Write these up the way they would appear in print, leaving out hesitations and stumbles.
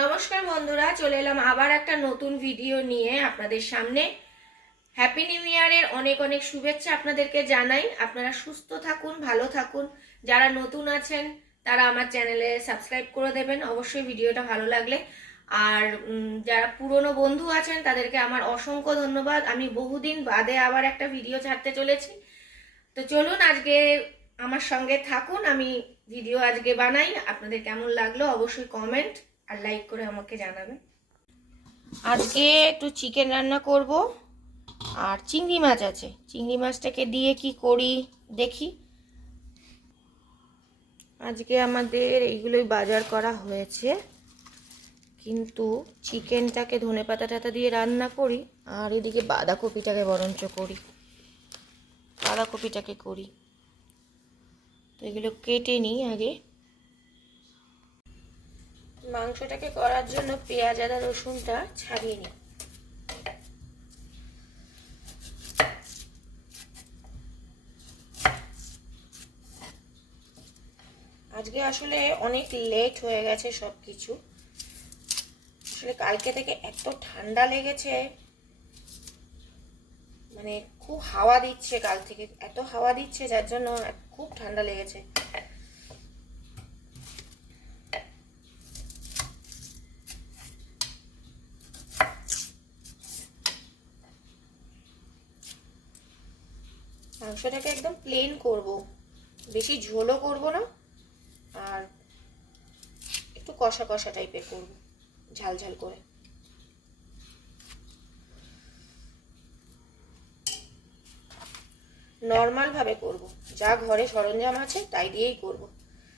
নমস্কার বন্ধুরা, চলে এলাম আবার একটা নতুন ভিডিও নিয়ে আপনাদের সামনে। হ্যাপি নিউ ইয়ারের অনেক অনেক শুভেচ্ছা আপনাদেরকে জানাই। আপনারা সুস্থ থাকুন, ভালো থাকুন। যারা নতুন আছেন তারা আমার চ্যানেলে সাবস্ক্রাইব করে দেবেন অবশ্যই ভিডিওটা ভালো লাগলে। আর যারা পুরনো বন্ধু আছেন তাদেরকে আমার অসংখ্য ধন্যবাদ। আমি বহুদিন বাদে আবার একটা ভিডিও ছাড়তে চলেছি। তো চলুন আজকে আমার সঙ্গে থাকুন, আমি ভিডিও আজকে বানাই। আপনাদের কেমন লাগলো অবশ্যই কমেন্ট আর লাইক করে আমাকে জানাবেন। আজকে একটু চিকেন রান্না করব আর চিংড়ি মাছ আছে। চিংড়ি মাছটাকে দিয়ে কি করি দেখি। আজকে আমাদের এইগুলোই বাজার করা হয়েছে, কিন্তু চিকেনটাকে ধনেপাতা টাতা দিয়ে রান্না করি আর এদিকে বাঁধাকপিটাকে বরঞ্চ করি। বাঁধাকপিটাকে করি তো এগুলো কেটে নিই আগে। মাংসটাকে করার জন্য পেঁয়াজ আদা রসুনটা ছাড়িয়ে নিই। আজকে আসলে অনেক লেট হয়ে গেছে সব কিছু। আসলে কালকে থেকে এত ঠান্ডা লেগেছে, মানে খুব হাওয়া দিচ্ছে। কাল থেকে এত হাওয়া দিচ্ছে যার জন্য খুব ঠান্ডা লেগেছে। মাংসটাকে একদম প্লেন করব, বেশি ঝোলও করব না, আর একটু কষা কষা টাইপের করব, ঝাল ঝাল করে। নর্মাল ভাবে করব, যা ঘরে সরঞ্জাম আছে তাই দিয়েই করব।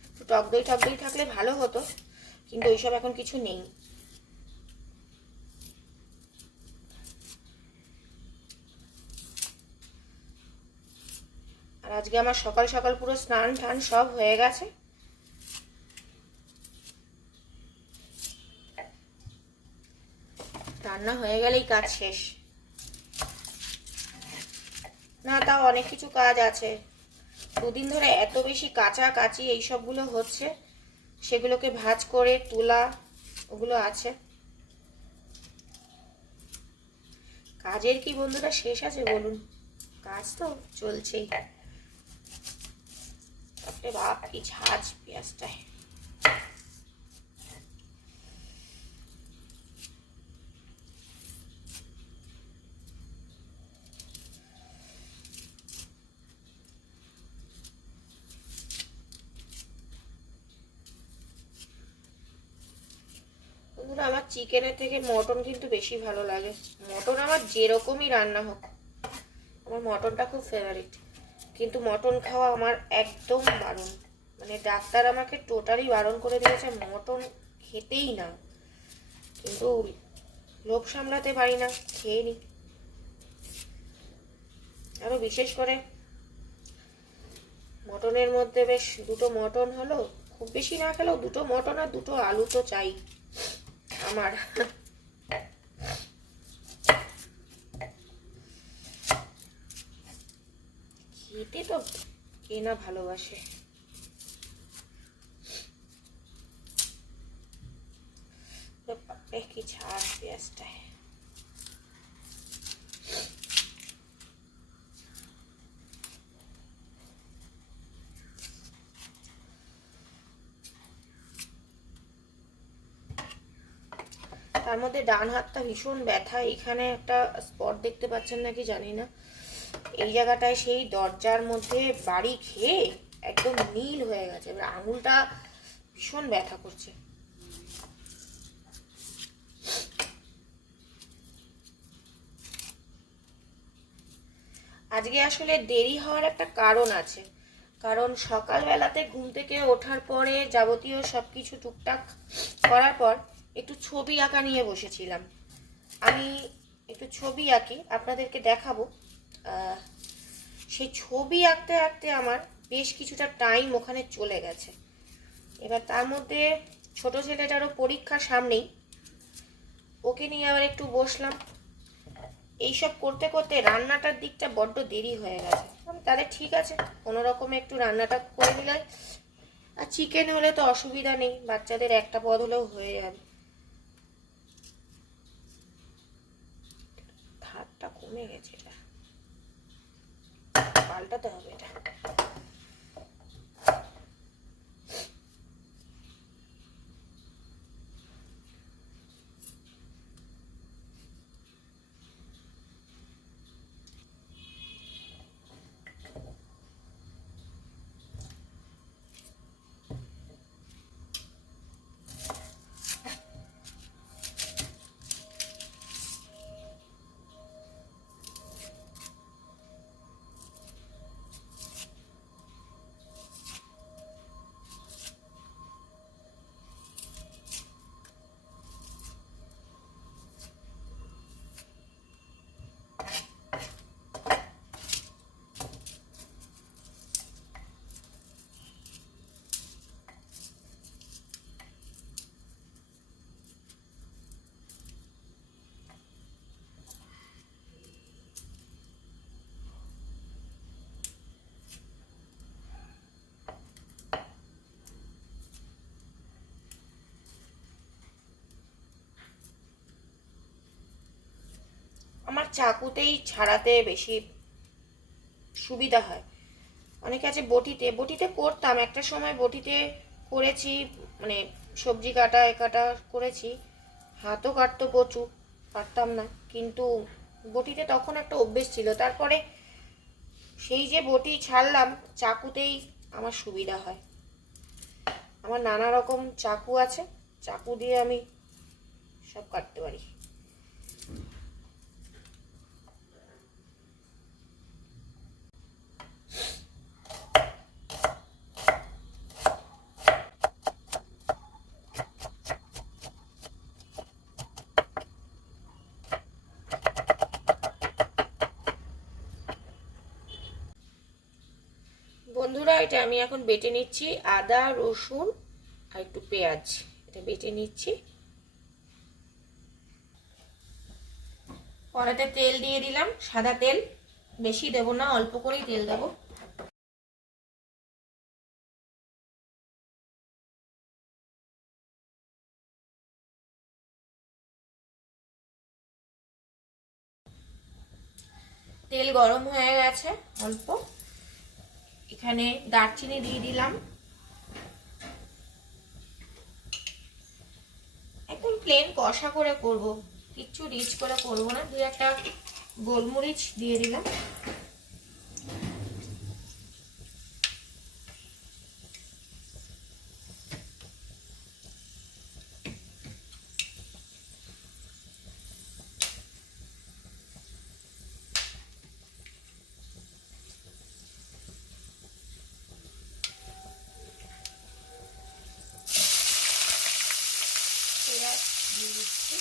একটু টক দই থাকলে ভালো হতো, কিন্তু ওইসব এখন কিছু নেই। আর আজকে আমার সকাল সকাল পুরো স্নান টান সব হয়ে গেছে। রান্না হয়ে গেলেই কাজ শেষ। না, তাও অনেক কিছু কাজ আছে। দুদিন ধরে এত বেশি কাঁচি এইসবগুলো হচ্ছে, সেগুলোকে ভাঁজ করে তোলা, ওগুলো আছে। কাজের কি বন্ধুরা শেষ আছে বলুন? কাজ তো চলছেই। বাপরে বাপ, কি ঝাঁজ পেঁয়াজটায়। বন্ধুরা, আমার চিকেনের থেকে মটন কিন্তু বেশি ভালো লাগে। মটন আমার যেরকমই রান্না হোক, আমার মটনটা খুব ফেভারিট। কিন্তু মটন খাওয়া আমার একদম বারণ, মানে ডাক্তার আমাকে টোটালি বারণ করে দিয়েছে মটন খেতেই না। কিন্তু লোভ সামলাতে পারি না, খেয়ে নি। আরো বিশেষ করে মটনের মধ্যে বেশ দুটো মটন হলো, খুব বেশি না খেলেও দুটো মটন আর দুটো আলু তো চাই আমার। খেতে তো কে না ভালোবাসে। কি ঝাল পেঁয়াজটায়। তার মধ্যে ডান হাতটা ভীষণ ব্যথা। এখানে একটা স্পট দেখতে পাচ্ছেন নাকি জানি না, এই জায়গাটায় সেই দরজার মধ্যে বাড়ি খেয়ে একদম নীল হয়ে গেছে। এবার আঙুলটা ভীষণ ব্যথা করছে। আজকে আসলে দেরি হওয়ার একটা কারণ আছে। কারণ সকালবেলাতে ঘুম থেকে ওঠার পরে যাবতীয় সবকিছু টুকটাক করার পর একটু ছবি আঁকা নিয়ে বসেছিলাম। আমি একটু ছবি আঁকি, আপনাদেরকে দেখাবো। সেই ছবি আঁকতে আঁকতে আমার বেশ কিছুটা টাইম ওখানে চলে গেছে। এবার তার মধ্যে ছোট ছেলেটারও পরীক্ষা সামনেই, ওকে নিয়ে আবার একটু বসলাম। এইসব করতে করতে রান্নাটার দিকটা বড্ড দেরি হয়ে গেছে। তাহলে ঠিক আছে, কোনো রকমে একটু রান্নাটা করে নিলে, আর চিকেন হলে তো অসুবিধা নেই, বাচ্চাদের একটা পদ হলেও হয়ে যাবে। কমে গেছে, এটা পাল্টাতে হবে। এটা আমার চাকুতেই ছাড়াতে বেশি সুবিধা হয়। অনেকে আছে বটিতে, বটিতে করতাম একটা সময়, বটিতে করেছি, মানে সবজি কাটা এ কাটা করেছি, হাতও কাটতো প্রচুর, পারতাম না, কিন্তু বটিতে তখন একটা অভ্যেস ছিল। তারপরে সেই যে বটি ছাড়লাম, চাকুতেই আমার সুবিধা হয়। আমার নানা রকম চাকু আছে, চাকু দিয়ে আমি সব কাটতে পারি। বন্ধুরা, এটা আমি এখন বেটে নিচ্ছি, আদা রসুন আর একটু পেঁয়াজ, এটা বেটে নিচ্ছি। কড়াতে তেল দিয়ে দিলাম, সাদা তেল, বেশি দেব না, অল্প করেই তেল দেব। তেল গরম হয়ে গেছে অল্প, এখানে দারচিনি দিয়ে দিলাম, একদম প্লেন কষা করে করব, কিচ্ছু রিচ করে করব না। দুই একটা গোলমরিচ দিয়ে দিলাম, পেঁয়াজ দিয়ে দিচ্ছি,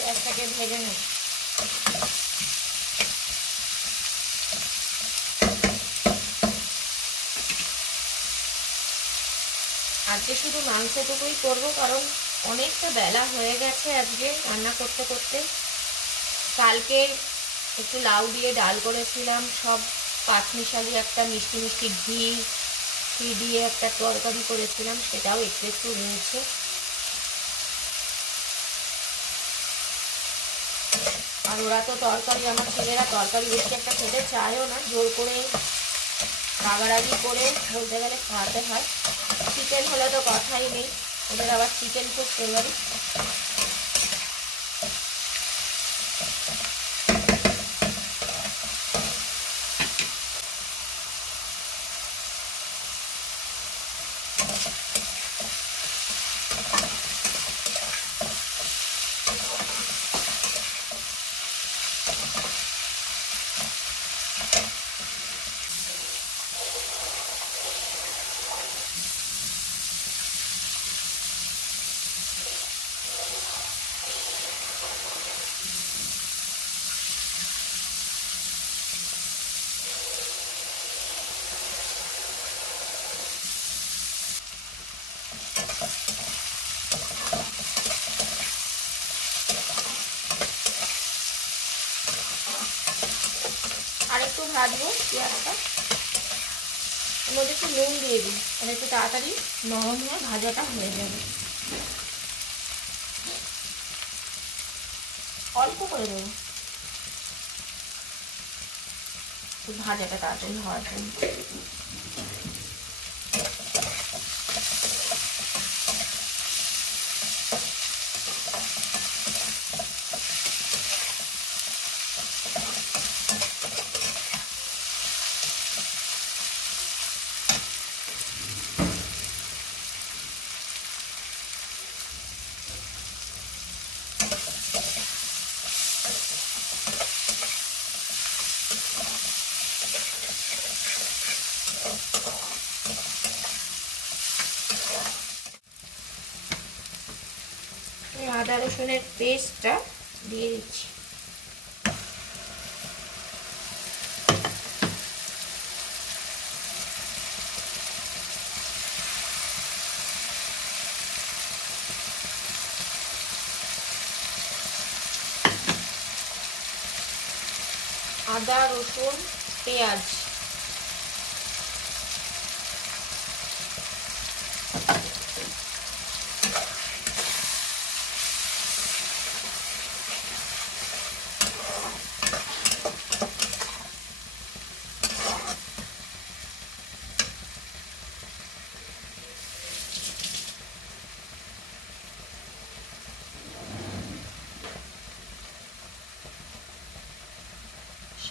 পেঁয়াজটাকে ভেজে নেব। আজকে শুধু মাংসটুকুই করবো, কারণ অনেকটা বেলা হয়ে গেছে আজকে রান্না করতে করতে। কালকে একটু লাউ দিয়ে ডাল করেছিলাম, সব পাঁচমিশালি একটা মিষ্টি মিষ্টি ঘি দিয়ে একটা তরকারি করেছিলাম, সেটাও একটু একটু রয়েছে। আর ওরা তো তরকারি, আমার ছেলেরা তরকারি বেশি একটা খেতে চায়ও না, জোর করে রাগারাগি করে বলতে গেলে খাওয়াতে হয়। চিকেন হলে তো কথাই নেই, ওদের আবার চিকেন খুব ফেভারিট। ভাজবো পেঁয়াজটা। এর মধ্যে একটু নুন দিয়ে দিই, তাহলে একটু তাড়াতাড়ি নরম হয়ে ভাজাটা হয়ে যাবে। অল্প করে দেবো ভাজাটা তাড়াতাড়ি হওয়ার জন্য। আদা রসুনের পেস্টটা দিয়ে দিচ্ছি। আদা রসুন পেঁয়াজ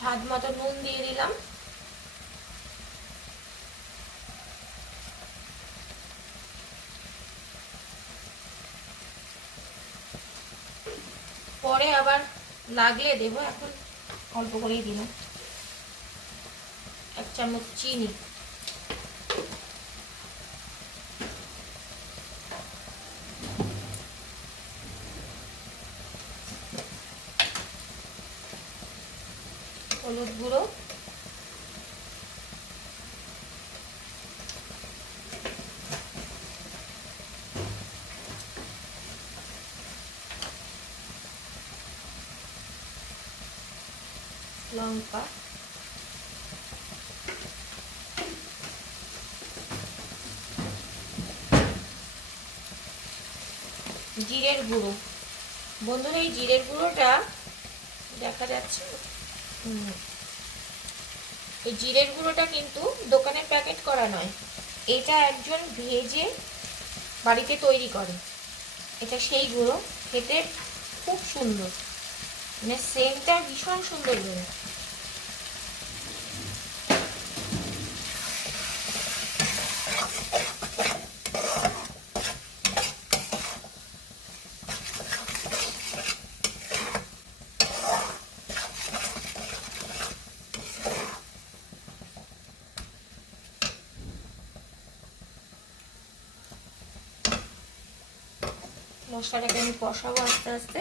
স্বাদ মতো নুন দিয়ে দিলাম। পরে আবার লাগলে দেব, এখন অল্প করেই দিলাম। 1 চামচ চিনি, হলুদ গুঁড়ো, লঙ্কা, জিরের গুঁড়ো। বন্ধুরা এই জিরের গুঁড়োটা দেখা যাচ্ছে, এই জিরের গুঁড়োটা কিন্তু দোকানের প্যাকেট করা নয়, এটা একজন ভেজে বাড়িতে তৈরি করে। এটা সেই গুঁড়ো, খেতে খুব সুন্দর, মানে সেন্টটা ভীষণ সুন্দর বেরোয়। মশলাটাকে আমি কষাবো আস্তে আস্তে।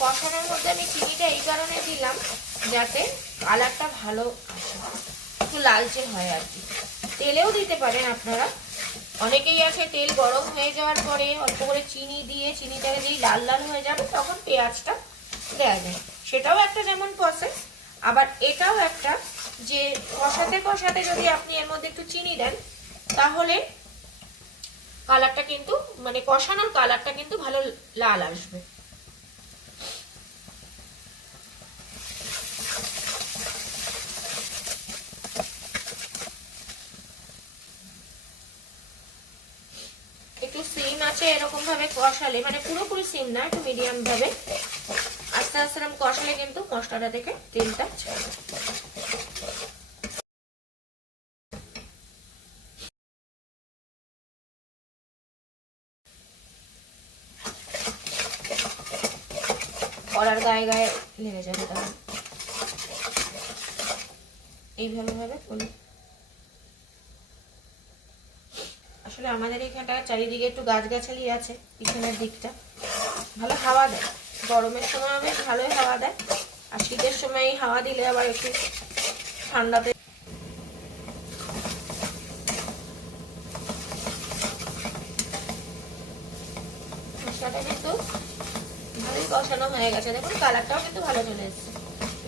কষানোর মধ্যে আমি চিনিটা এই কারণে দিলাম যাতে কালারটা ভালো আসে, একটু লালচে হয় আর কি। তেলেও দিতে পারেন আপনারা, অনেকেই আছে তেল গরম হয়ে যাওয়ার পরে অল্প করে চিনি দিয়ে চিনিটাকে যেই লাল লাল হয়ে যাবে তখন পেঁয়াজটা দেওয়া যায়, সেটাও একটা যেমন প্রসেস। আবার এটাও একটা যে কষাতে কষাতে যদি আপনি এর মধ্যে একটু চিনি দেন তাহলে কালারটা কিন্তু, মানে কষানোর কালারটা কিন্তু ভালো লাল আসবে। একটু সিম আছে এরকম ভাবে কষালে, মানে পুরোপুরি সিম না, একটু মিডিয়াম ভাবে আস্তে আস্তে কষালে কিন্তু মশলাটা থেকে তেলটা ছাড়বে। কড়ার গায়ে গায়ে লেগে যাবে, তাহলে এইভাবে ভাবে আসলে আমাদের এখানটা চারিদিকে একটু গাছগাছালি আছে, পিছনের দিকটা ভালো হাওয়া দেয়। গরমের সময় বেশ ভালোই হাওয়া দেয়, আর শীতের সময় হাওয়া দিলে আবার একটু ঠান্ডাতে। মশলাটা কিন্তু ভালোই কষানো হয়ে গেছে, দেখুন কালারটাও কিন্তু ভালো চলে এসেছে।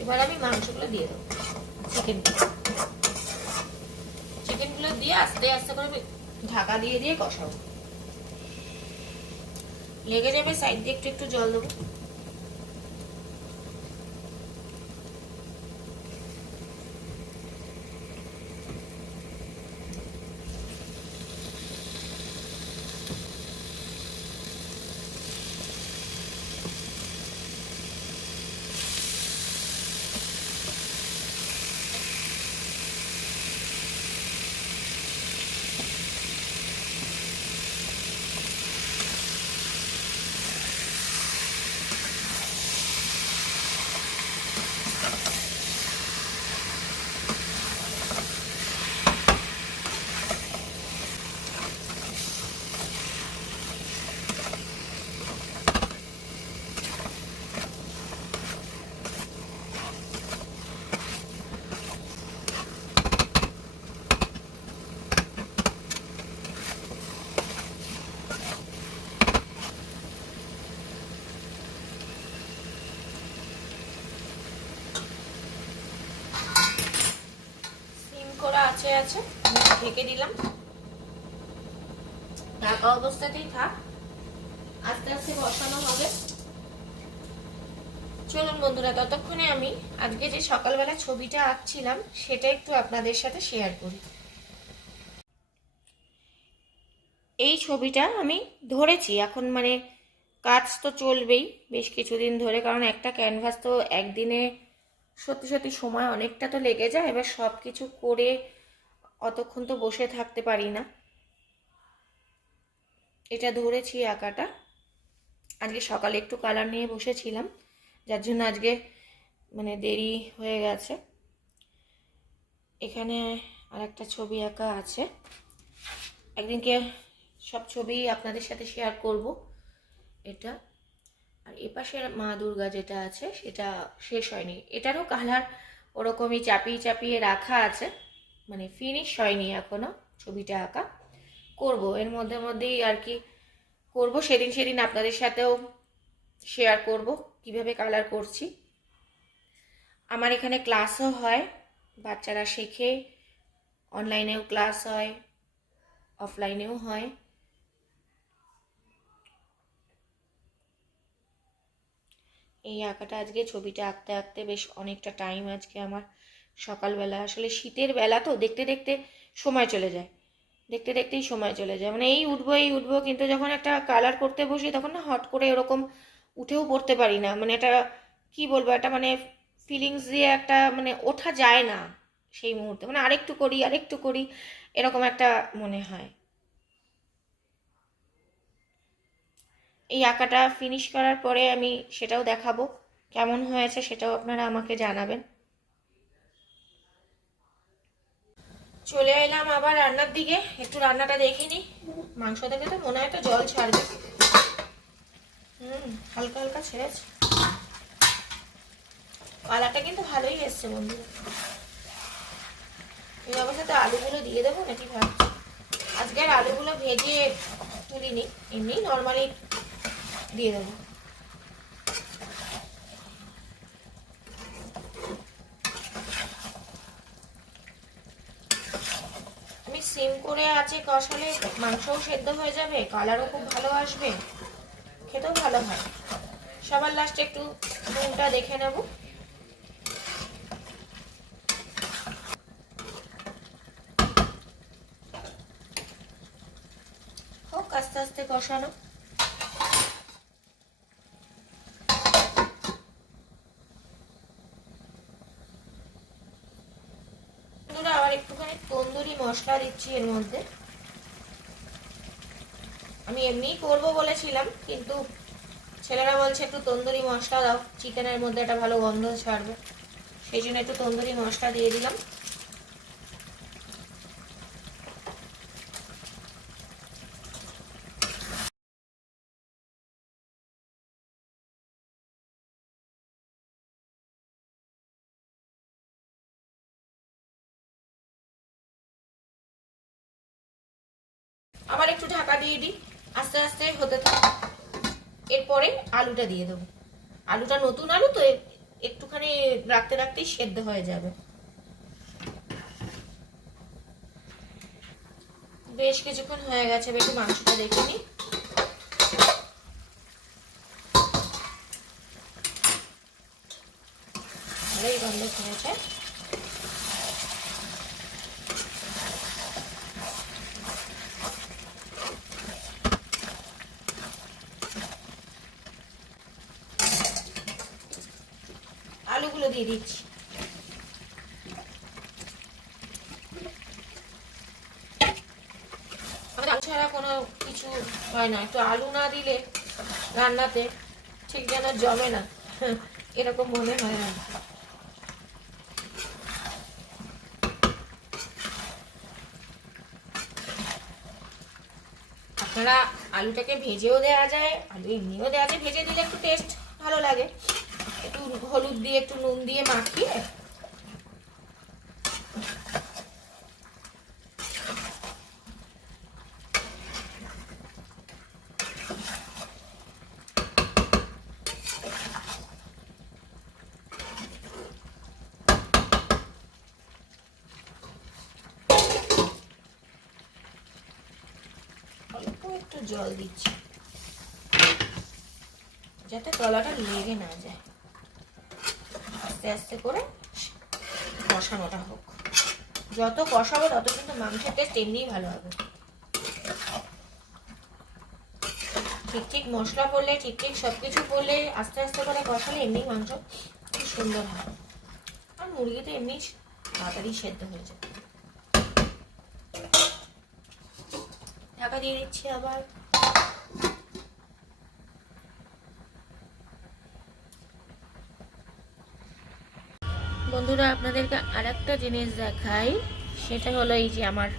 এবার আমি মাংসগুলো দিয়ে দেবো, চিকেনগুলো দিয়ে আস্তে আস্তে করে ঢাকা দিয়ে দিয়ে কষাবো। লেগে যাবে, সাইড দিয়ে একটু একটু জল দেবো। আছে আছে ঢেকে দিলাম, ঢাকা অবস্থাতেই থাক, আস্তে আস্তে বসানো হবে। চলুন বন্ধুরা, ততক্ষণে আমি আজকে যে সকালবেলা ছবিটা আঁকছিলাম সেটা একটু আপনাদের সাথে শেয়ার করি। এই ছবিটা আমি ধরেছি এখন, মানে কাজ তো চলবেই বেশ কিছুদিন ধরে, কারণ একটা ক্যানভাস তো একদিনে সত্যি সত্যি সময় অনেকটা তো লেগে যায়। এবার সব কিছু করে অতক্ষণ তো বসে থাকতে পারি না। এটা ধরেছি আঁকাটা, আজকে সকালে একটু কালার নিয়ে বসেছিলাম, যার জন্য আজকে মানে দেরি হয়ে গেছে। এখানে আর একটা ছবি আঁকা আছে, একদিনকে সব ছবি আপনাদের সাথে শেয়ার করব। এটা আর এপাশের মা দুর্গা যেটা আছে সেটা শেষ হয়নি, এটারও কালার ওরকমই চাপিয়ে চাপিয়ে রাখা আছে, মানে ফিনিশ হয়নি এখনো ছবিটা আঁকা। করব এর মধ্যে মধ্যেই আর কি করব, সেদিন আপনাদের সাথেও শেয়ার করব কিভাবে কালার করছি। আমার এখানে ক্লাসও হয়, বাচ্চারা শেখে, অনলাইনেও ক্লাস হয়, অফলাইনেও হয়। এই আঁকাটা আজকে ছবিটা আঁকতে আঁকতে বেশ অনেকটা টাইম আজকে আমার সকালবেলা, আসলে শীতের বেলা তো দেখতে দেখতে সময় চলে যায়, দেখতে দেখতেই সময় চলে যায়, মানে এই উঠবো, কিন্তু যখন একটা কালার করতে বসি তখন না হট করে এরকম উঠেও পড়তে পারি না, মানে এটা কি বলবো, একটা মানে ফিলিংস দিয়ে একটা মানে ওঠা যায় না সেই মুহূর্তে, মানে আরেকটু করি এরকম একটা মনে হয়। এই আঁকাটা ফিনিশ করার পরে আমি সেটাও দেখাবো কেমন হয়েছে, সেটাও আপনারা আমাকে জানাবেন। চলে এলাম আবার রান্নার দিকে, একটু রান্নাটা দেখিনি, মাংস থেকে তো মনে হয় একটা জল ছাড়বে, হালকা হালকা ছেড়েছে, কালারটা কিন্তু ভালোই এসছে বন্ধুরা। এই অবস্থাতে আলুগুলো দিয়ে দেবো নাকি ভাবছি, আজকে আর আলুগুলো ভেজে তুলিনি, এমনি নর্মালি দিয়ে দেবো। আমি সিম করে আছে কষালে মাংসও সেদ্ধ হয়ে যাবে, কালারও খুব ভালো আসবে, খেতেও ভালো হয়। সবার লাস্টে একটু নুনটা দেখে নেব। হোক আস্তে আস্তে কষানো। আবার একটুখানি তন্দুরি মশলা দিচ্ছি এর মধ্যে, আমি এমনিই করবো বলেছিলাম কিন্তু ছেলেরা বলছে একটু তন্দুরি মশলা দাও, চিকেনের মধ্যে একটা ভালো গন্ধ ছাড়বে, সেই জন্য একটু তন্দুরি মশলা দিয়ে দিলাম। আবার একটু ঢাকা দিয়ে দিই, আস্তে আস্তে হতে থাক। এরপরে আলুটা দিয়ে দেবো। আলুটা নতুন আলু তো একটুখানি রাখতে রাখতেই সেদ্ধ হয়ে যাবে। বেশ কিছুক্ষণ হয়ে গেছে, একটু মাংসটা দেখে নিই। ভালোই গন্ধ শুনেছে। আলুগুলো দিয়ে দিচ্ছি। আমাদের আলু ছাড়া কোনো কিছু হয় না, একটু আলু না দিলে রান্নাতে ঠিক যেন জমে না, এরকম মনে হয় না। আপনারা আলুটাকে ভেজেও দেওয়া যায়, আলু এমনিও দেওয়া যায়। ভেজে দিলে একটু টেস্ট ভালো লাগে। একটু হলুদ দিয়ে একটু নুন দিয়ে মাখিয়ে অল্প একটু জল দিচ্ছি যাতে তলাটা লেগে না যায়। আস্তে আস্তে করে কষানোটা হোক। যত কষাবো তত কিন্তু মাংসের টেস্ট এমনিই ভালো হবে। ঠিক ঠিক মশলা পড়লে, ঠিক ঠিক সবকিছু পড়লে, আস্তে আস্তে করে কষালে এমনি মাংস খুব সুন্দর হয়। আর মুরগি তো এমনি তাড়াতাড়ি সেদ্ধ হয়ে যায়। ঢাকা দিয়ে দিচ্ছি আবার। বন্ধুরা, আপনাদেরকে আরেকটা জিনিস দেখাই। সেটা হলো এই যে আমার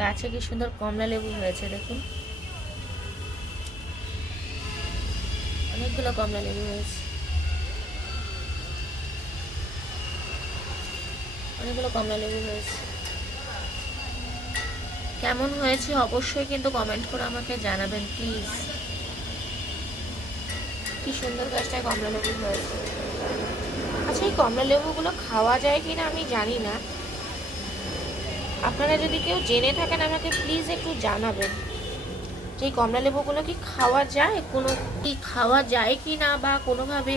গাছে কি সুন্দর কমলা লেবু হয়েছে, দেখুন অনেকগুলো কমলা লেবু হয়েছে, অনেকগুলো কমলা লেবু হয়েছে। কেমন হয়েছে অবশ্যই কিন্তু কমেন্ট করে আমাকে জানাবেন প্লিজ। কি সুন্দর গাছটায় কমলা লেবু হয়েছে। আচ্ছা, এই কমলা লেবুগুলো খাওয়া যায় কিনা আমি জানি না। আপনারা যদি কেউ জেনে থাকেন আমাকে প্লিজ একটু জানাবেন যে এই কমলা লেবুগুলো কি খাওয়া যায়, কি খাওয়া যায় কি না, বা কোনোভাবে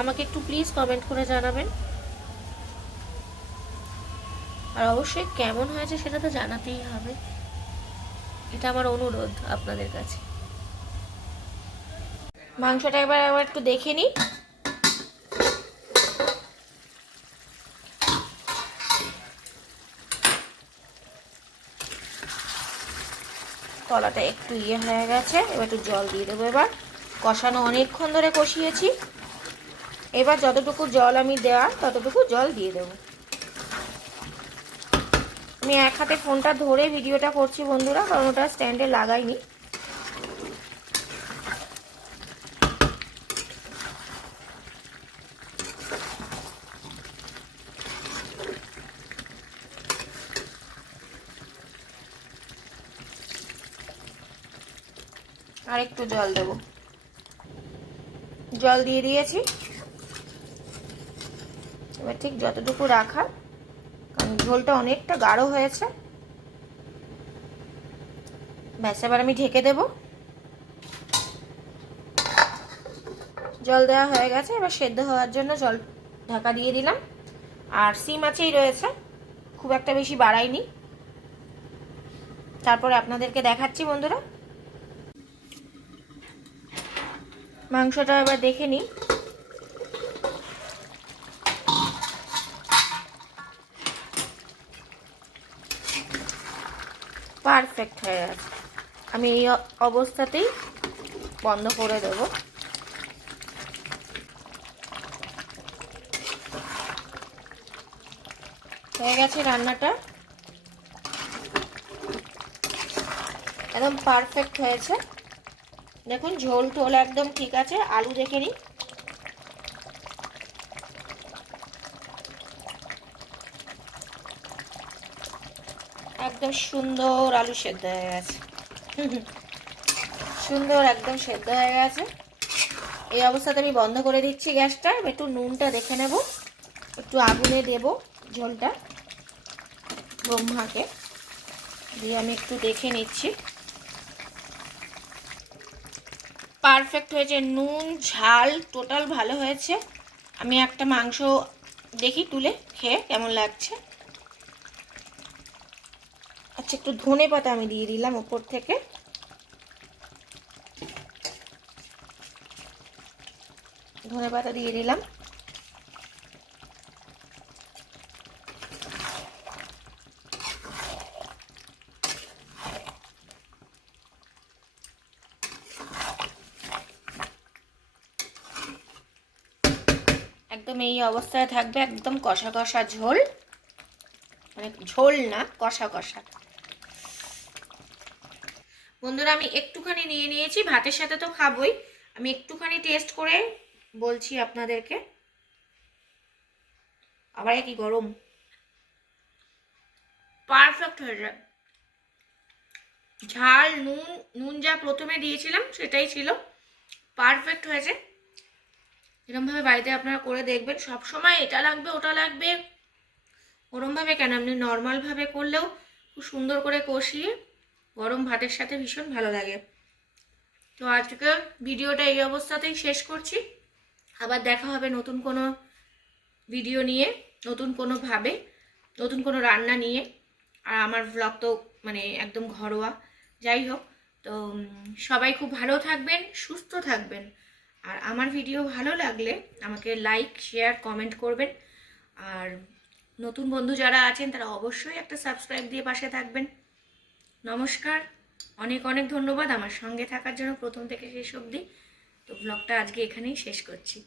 আমাকে একটু প্লিজ কমেন্ট করে জানাবেন। আর অবশ্যই কেমন হয়েছে সেটা তো জানাতেই হবে, এটা আমার অনুরোধ আপনাদের কাছে। মাংসটা এবার একটু দেখে নিই। তলাটা একটু হয়ে গেছে, এবার একটু জল দিয়ে দেবো। এবার কষানো অনেকক্ষণ ধরে কষিয়েছি, এবার যতটুকু জল আমি দেওয়া ততটুকু জল দিয়ে দেবো। আমি এক হাতে ফোনটা ধরে ভিডিওটা করছি বন্ধুরা, কারণ ওটা স্ট্যান্ডে লাগাইনি। আর একটু জল দেবো। জল দিয়ে দিয়েছি। এবার ঠিক যতটুকু রাখা, কারণ ঝোলটা অনেকটা গাঢ় হয়েছে। ব্যাস, এবার আমি ঢেকে দেব। জল দেওয়া হয়ে গেছে, এবার সেদ্ধ হওয়ার জন্য জল ঢাকা দিয়ে দিলাম। আর সিম আঁচেই রয়েছে, খুব একটা বেশি বাড়াইনি। তারপরে আপনাদেরকে দেখাচ্ছি বন্ধুরা। মাংসটা এবার দেখে নিই। পারফেক্ট হয়ে গেছে। আমি এই অবস্থাতেই বন্ধ করে দেব। হয়ে গেছে রান্নাটা, একদম পারফেক্ট হয়েছে। দেখুন ঝোল টোল একদম ঠিক আছে। আলু দেখে নিই। একদম সুন্দর আলু সেদ্ধ হয়ে গেছে, সুন্দর একদম সেদ্ধ হয়ে গেছে। এই অবস্থাতে আমি বন্ধ করে দিচ্ছি গ্যাসটা। একটু নুনটা দেখে নেব, একটু আগুনে দেব ঝোলটা, ব্রহ্মাকে দিয়ে আমি একটু দেখে নিচ্ছি। পারফেক্ট হয়েছে, নুন ঝাল টোটাল ভালো হয়েছে। আমি একটা মাংস দেখি তুলে খেয়ে কেমন লাগছে। আচ্ছা, একটু ধনে পাতা আমি দিয়ে দিলাম উপর থেকে। ধনে পাতা দিয়ে দিলাম। একদম এই অবস্থায় থাকবে, একদম কষা কষা ঝোল, মানে ঝোল না, কষা কষা। বন্ধুরা, আমি একটুখানি নিয়ে নিয়েছি, ভাতের সাথে তো খাবোই, আমি একটুখানি টেস্ট করে বলছি আপনাদেরকে। আবার কি গরম, পারফেক্ট হয়ে যায়। ঝাল নুন, নুন যা প্রথমে দিয়েছিলাম সেটাই ছিল, পারফেক্ট হয়েছে। এরকমভাবে বাড়িতে আপনারা করে দেখবেন। সবসময় এটা লাগবে ওটা লাগবে ওরমভাবে কেন, আপনি নর্মালভাবে করলেও খুব সুন্দর করে কষিয়ে গরম ভাতের সাথে ভীষণ ভালো লাগে। তো আজকে ভিডিওটা এই অবস্থাতেই শেষ করছি। আবার দেখা হবে নতুন কোনো ভিডিও নিয়ে, নতুন কোনোভাবে, নতুন কোনো রান্না নিয়ে। আর আমার ব্লগ তো মানে একদম ঘরোয়া। যাই হোক, তো সবাই খুব ভালো থাকবেন, সুস্থ থাকবেন। আর আমার ভিডিও ভালো লাগলে আমাকে লাইক শেয়ার কমেন্ট করবেন। আর নতুন বন্ধু যারা আছেন তারা অবশ্যই একটা সাবস্ক্রাইব দিয়ে পাশে থাকবেন। নমস্কার, অনেক অনেক ধন্যবাদ আমার সঙ্গে থাকার জন্য প্রথম থেকে শেষ অবধি। তো ব্লগটা আজকে এখানেই শেষ করছি।